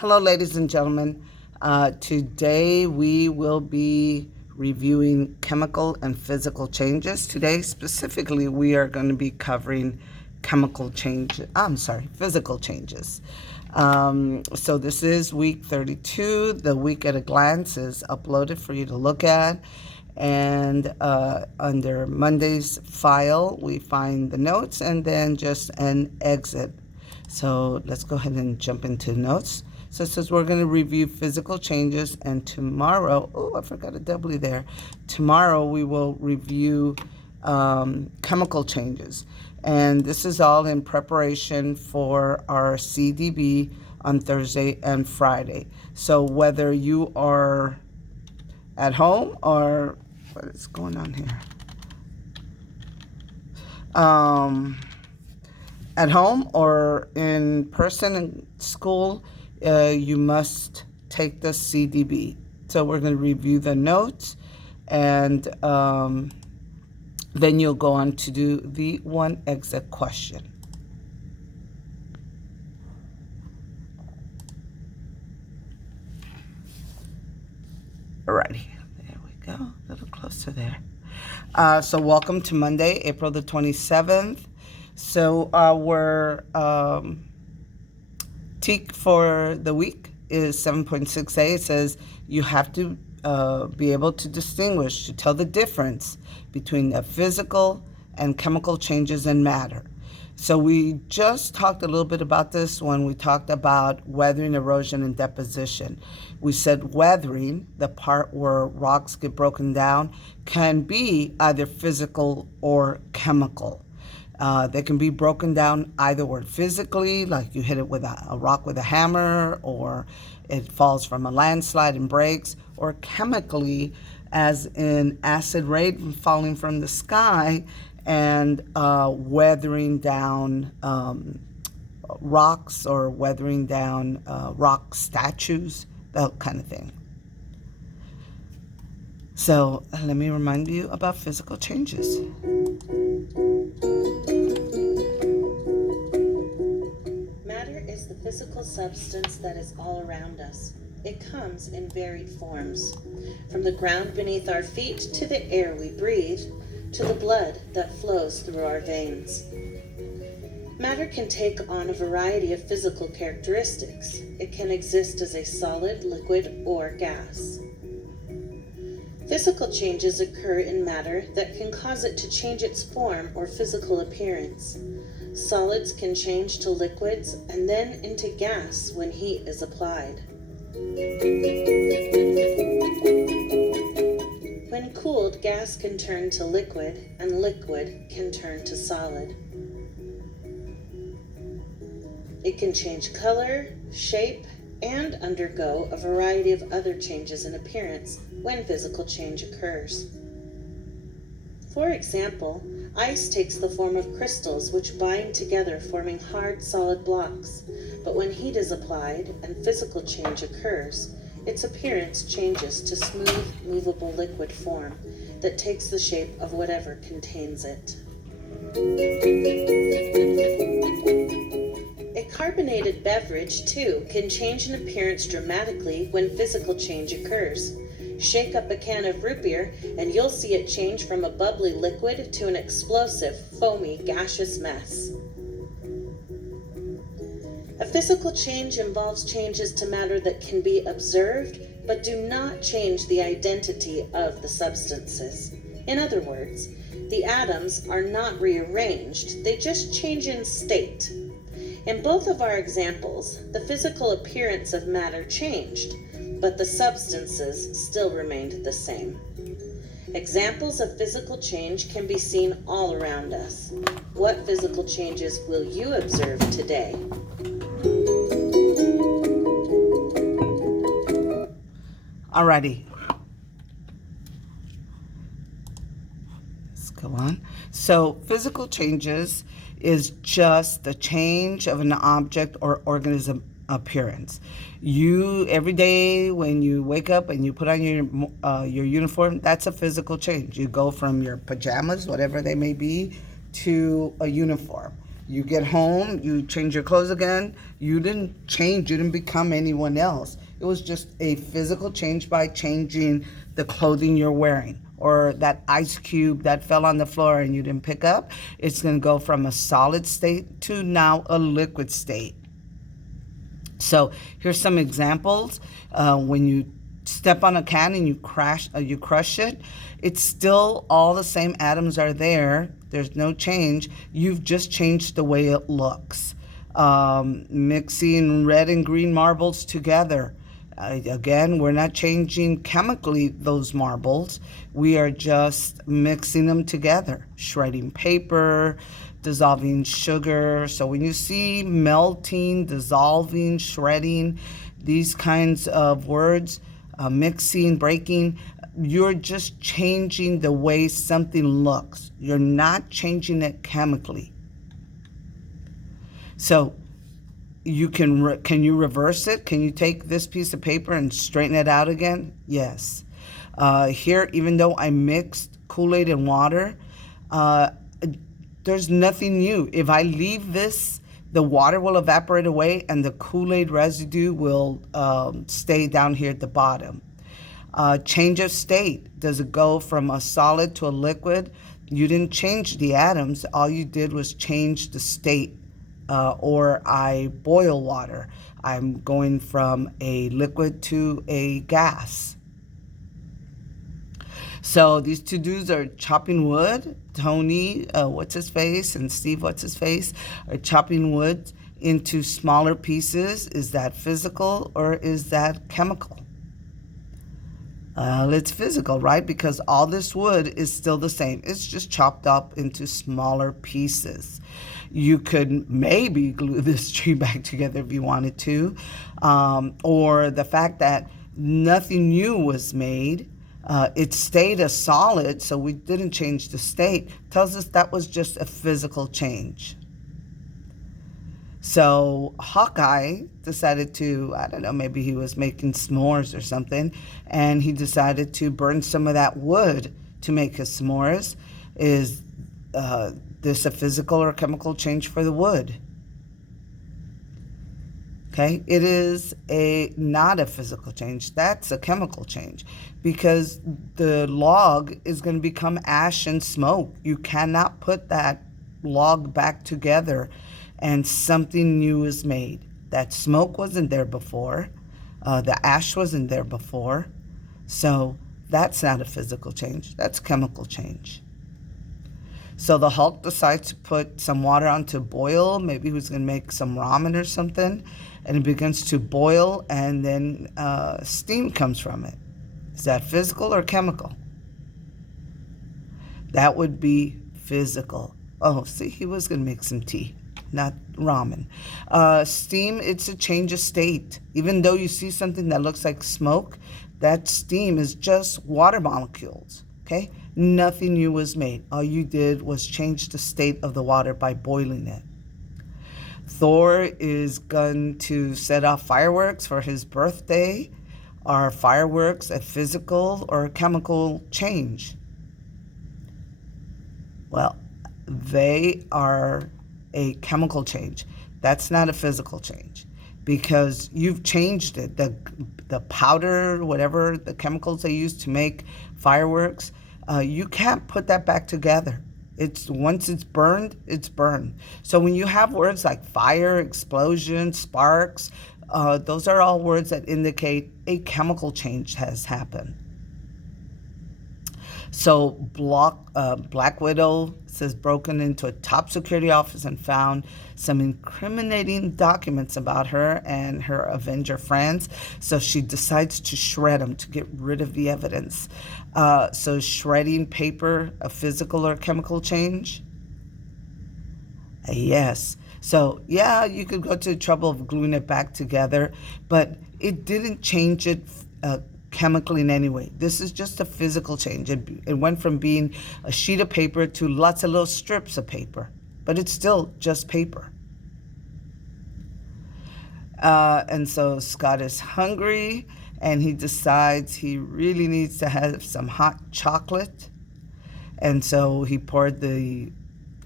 Hello, ladies and gentlemen. Today we will be reviewing chemical and physical changes. Today, specifically, we are going to be covering physical changes. So this is week 32. The week at a glance is uploaded for you to look at. And under Monday's file, we find the notes and then just an exit. So let's go ahead and jump into notes. So it says we're going to review physical changes, and tomorrow, I forgot a W there. Tomorrow we will review chemical changes. And this is all in preparation for our CDB on Thursday and Friday. So whether you are at home or what is going on here? At home or in person in school, you must take the CDB. So we're going to review the notes, and then you'll go on to do the one exit question. Alrighty, there we go, a little closer there. So welcome to Monday, April the 27th. So our TEK for the week is 7.6a. It says you have to be able to distinguish, to tell the difference between the physical and chemical changes in matter. So we just talked a little bit about this when we talked about weathering, erosion, and deposition. We said weathering, the part where rocks get broken down, can be either physical or chemical. They can be broken down either way, physically, like you hit it with a rock with a hammer, or it falls from a landslide and breaks, or chemically, as in acid rain falling from the sky and weathering down rocks, or weathering down rock statues, that kind of thing. So let me remind you about physical changes. Matter is the physical substance that is all around us. It comes in varied forms, from the ground beneath our feet to the air we breathe, to the blood that flows through our veins. Matter can take on a variety of physical characteristics. It can exist as a solid, liquid, or gas. Physical changes occur in matter that can cause it to change its form or physical appearance. Solids can change to liquids and then into gas when heat is applied. When cooled, gas can turn to liquid, and liquid can turn to solid. It can change color, shape, and undergo a variety of other changes in appearance when physical change occurs. For example, ice takes the form of crystals which bind together, forming hard, solid blocks. But when heat is applied and physical change occurs, its appearance changes to smooth, movable liquid form that takes the shape of whatever contains it. A carbonated beverage, too, can change in appearance dramatically when physical change occurs. Shake up a can of root beer, and you'll see it change from a bubbly liquid to an explosive, foamy, gaseous mess. A physical change involves changes to matter that can be observed, but do not change the identity of the substances. In other words, the atoms are not rearranged, they just change in state. In both of our examples, the physical appearance of matter changed, but the substances still remained the same. Examples of physical change can be seen all around us. What physical changes will you observe today? Alrighty. Let's go on. So physical changes is just the change of an object or organism appearance. You, every day when you wake up and you put on your uniform, that's a physical change. You go from your pajamas, whatever they may be, to a uniform. You get home, you change your clothes again. You didn't change, you didn't become anyone else. It was just a physical change by changing the clothing you're wearing. Or that ice cube that fell on the floor and you didn't pick up, it's going to go from a solid state to now a liquid state. So here's some examples. When you step on a can and you crush it, it's still all the same atoms are there. There's no change. You've just changed the way it looks. Mixing red and green marbles together. Again, we're not changing chemically those marbles. We are just mixing them together. Shredding paper, dissolving sugar. So when you see melting, dissolving, shredding, these kinds of words, mixing, breaking, you're just changing the way something looks. You're not changing it chemically. So you can you reverse it? Can you take this piece of paper and straighten it out again? Yes. Here, even though I mixed Kool-Aid and water, there's nothing new. If I leave this, the water will evaporate away and the Kool-Aid residue will stay down here at the bottom. Change of state. Does it go from a solid to a liquid? You didn't change the atoms. All you did was change the state. Or I boil water. I'm going from a liquid to a gas. So these two dudes are chopping wood. Tony, what's-his-face, and Steve, what's-his-face, are chopping wood into smaller pieces. Is that physical or is that chemical? It's physical, right? Because all this wood is still the same. It's just chopped up into smaller pieces. You could maybe glue this tree back together if you wanted to. Or the fact that nothing new was made. It stayed a solid, so we didn't change the state. Tells us that was just a physical change. So Hawkeye decided to, I don't know, maybe he was making s'mores or something, and he decided to burn some of that wood to make his s'mores. Is this a physical or chemical change for the wood? Okay, it is not a physical change. That's a chemical change because the log is going to become ash and smoke. You cannot put that log back together and something new is made. That smoke wasn't there before. The ash wasn't there before. So that's not a physical change. That's chemical change. So the Hulk decides to put some water on to boil. Maybe he was going to make some ramen or something. And it begins to boil, and then steam comes from it. Is that physical or chemical? That would be physical. Oh, see, he was going to make some tea, not ramen. Steam, it's a change of state. Even though you see something that looks like smoke, that steam is just water molecules, okay? Nothing new was made. All you did was change the state of the water by boiling it. Thor is going to set off fireworks for his birthday. Are fireworks a physical or a chemical change? Well, they are a chemical change. That's not a physical change because you've changed it. The powder, whatever the chemicals they use to make fireworks, you can't put that back together. Once it's burned, it's burned. So when you have words like fire, explosion, sparks, those are all words that indicate a chemical change has happened. So Black Widow says broken into a top security office and found some incriminating documents about her and her Avenger friends. So she decides to shred them to get rid of the evidence. So shredding paper, a physical or chemical change? Yes. So yeah, you could go to the trouble of gluing it back together, but it didn't change it chemically in any way. This is just a physical change. It went from being a sheet of paper to lots of little strips of paper, but it's still just paper. And so Scott is hungry, and he decides he really needs to have some hot chocolate. And so he poured the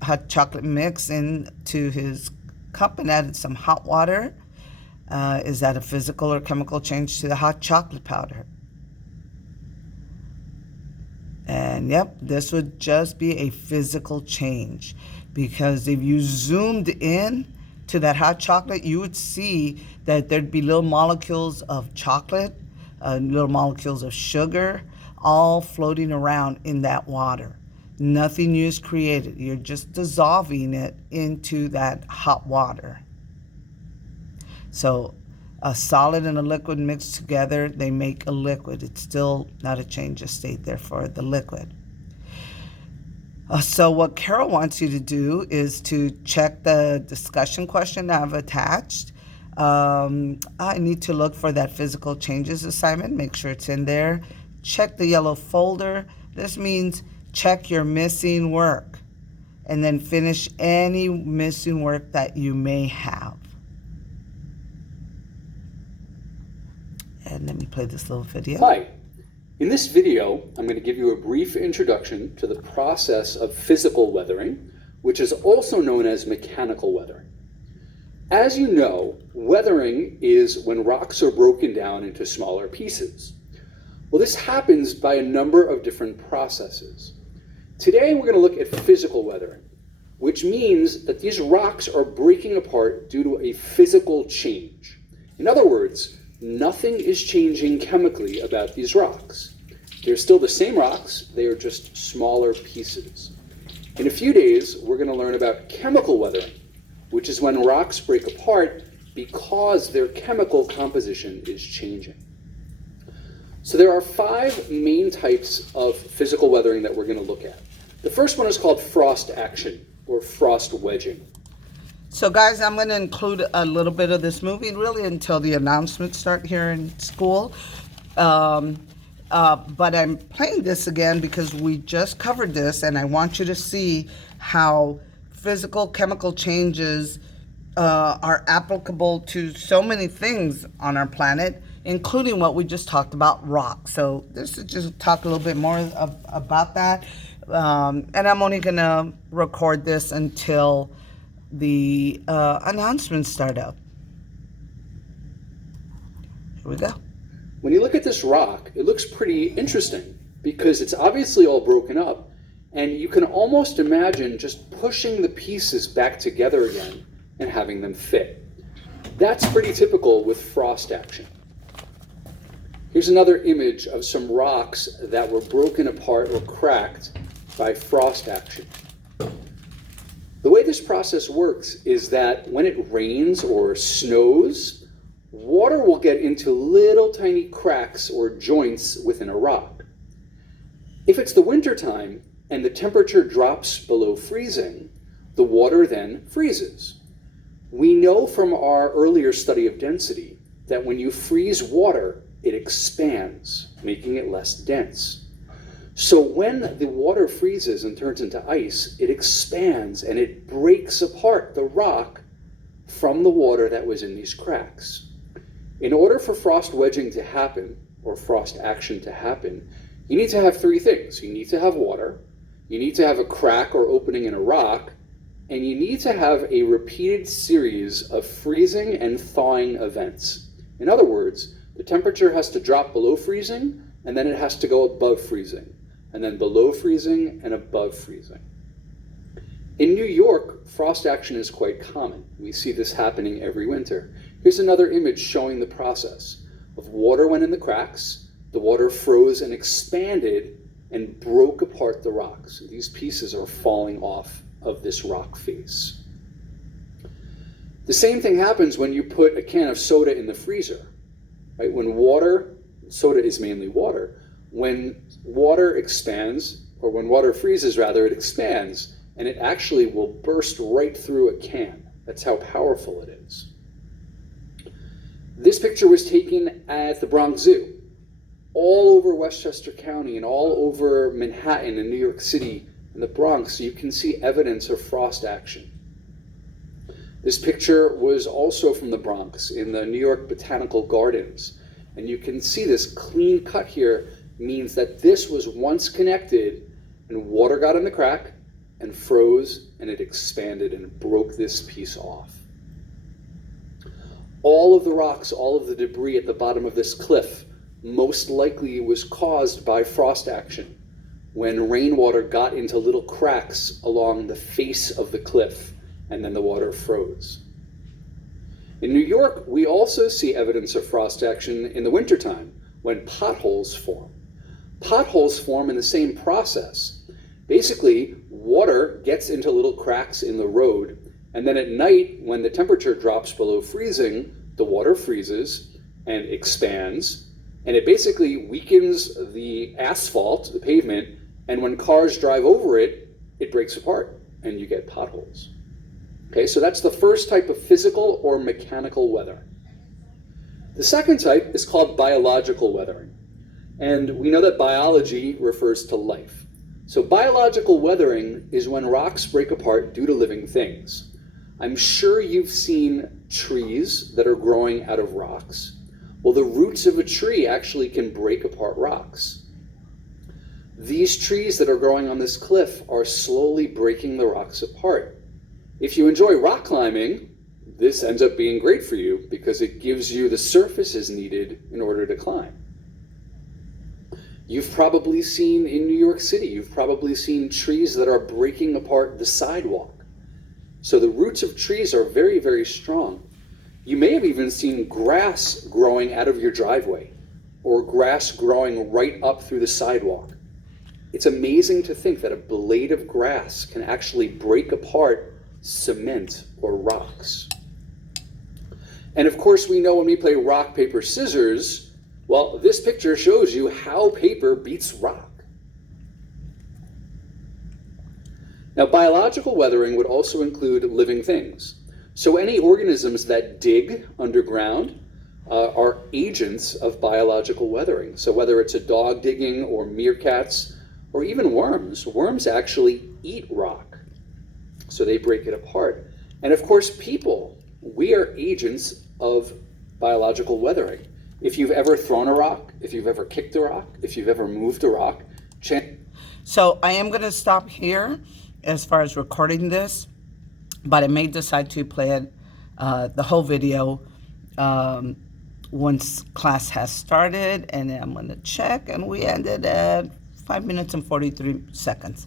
hot chocolate mix into his cup and added some hot water. Is that a physical or chemical change to the hot chocolate powder? And yep, this would just be a physical change, because if you zoomed in to that hot chocolate, you would see that there'd be little molecules of chocolate, little molecules of sugar, all floating around in that water. Nothing new is created. You're just dissolving it into that hot water. So a solid and a liquid mixed together, they make a liquid. It's still not a change of state there for the liquid. So what Carol wants you to do is to check the discussion question I've attached. I need to look for that physical changes assignment, make sure it's in there. Check the yellow folder. This means check your missing work, and then finish any missing work that you may have. And let me play this little video. Hi. In this video, I'm going to give you a brief introduction to the process of physical weathering, which is also known as mechanical weathering. As you know, weathering is when rocks are broken down into smaller pieces. Well, this happens by a number of different processes. Today, we're going to look at physical weathering, which means that these rocks are breaking apart due to a physical change. In other words, nothing is changing chemically about these rocks. They're still the same rocks, they are just smaller pieces. In a few days, we're going to learn about chemical weathering, which is when rocks break apart because their chemical composition is changing. So there are 5 main types of physical weathering that we're going to look at. The first one is called frost action, or frost wedging. So guys, I'm going to include a little bit of this movie really until the announcements start here in school. But I'm playing this again because we just covered this, and I want you to see how physical chemical changes are applicable to so many things on our planet, including what we just talked about, rock. So this is just talk a little bit more about that. And I'm only going to record this until the announcements start up. Here we go. When you look at this rock, it looks pretty interesting because it's obviously all broken up, and you can almost imagine just pushing the pieces back together again and having them fit. That's pretty typical with frost action. Here's another image of some rocks that were broken apart or cracked by frost action. The way this process works is that when it rains or snows, water will get into little tiny cracks or joints within a rock. If it's the winter time and the temperature drops below freezing, the water then freezes. We know from our earlier study of density that when you freeze water, it expands, making it less dense. So when the water freezes and turns into ice, it expands and it breaks apart the rock from the water that was in these cracks. In order for frost wedging to happen, or frost action to happen, you need to have 3 things. You need to have water, you need to have a crack or opening in a rock, and you need to have a repeated series of freezing and thawing events. In other words, the temperature has to drop below freezing, and then it has to go above freezing, and then below freezing and above freezing. In New York, frost action is quite common. We see this happening every winter. Here's another image showing the process of water went in the cracks, the water froze and expanded and broke apart the rocks. These pieces are falling off of this rock face. The same thing happens when you put a can of soda in the freezer. Right? When water, soda is mainly water, when water expands, or when water freezes rather, it expands, and it actually will burst right through a can. That's how powerful it is. This picture was taken at the Bronx Zoo. All over Westchester County and all over Manhattan and New York City and the Bronx, you can see evidence of frost action. This picture was also from the Bronx in the New York Botanical Gardens. And you can see this clean cut here means that this was once connected and water got in the crack, and froze, and it expanded and broke this piece off. All of the rocks, all of the debris at the bottom of this cliff most likely was caused by frost action, when rainwater got into little cracks along the face of the cliff, and then the water froze. In New York, we also see evidence of frost action in the wintertime, when potholes form. Potholes form in the same process. Basically, water gets into little cracks in the road, and then at night, when the temperature drops below freezing, the water freezes and expands, and it basically weakens the asphalt, the pavement, and when cars drive over it, it breaks apart, and you get potholes. Okay, so that's the first type of physical or mechanical weather. The second type is called biological weathering, and we know that biology refers to life. So biological weathering is when rocks break apart due to living things. I'm sure you've seen trees that are growing out of rocks. Well, the roots of a tree actually can break apart rocks. These trees that are growing on this cliff are slowly breaking the rocks apart. If you enjoy rock climbing, this ends up being great for you because it gives you the surfaces needed in order to climb. You've probably seen in New York City, you've probably seen trees that are breaking apart the sidewalk. So the roots of trees are very, very strong. You may have even seen grass growing out of your driveway or grass growing right up through the sidewalk. It's amazing to think that a blade of grass can actually break apart cement or rocks. And of course, we know when we play rock, paper, scissors, well, this picture shows you how paper beats rock. Now, biological weathering would also include living things. So any organisms that dig underground are agents of biological weathering. So whether it's a dog digging or meerkats or even worms, worms actually eat rock. So they break it apart. And of course, people, we are agents of biological weathering. If you've ever thrown a rock, if you've ever kicked a rock, if you've ever moved a rock. So I am going to stop here as far as recording this, but I may decide to play it, the whole video once class has started, and I'm going to check, and we ended at 5 minutes and 43 seconds.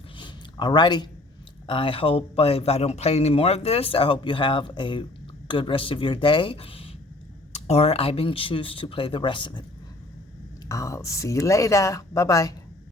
Alrighty. I hope if I don't play any more of this, I hope you have a good rest of your day, or I may choose to play the rest of it. I'll see you later. Bye-bye.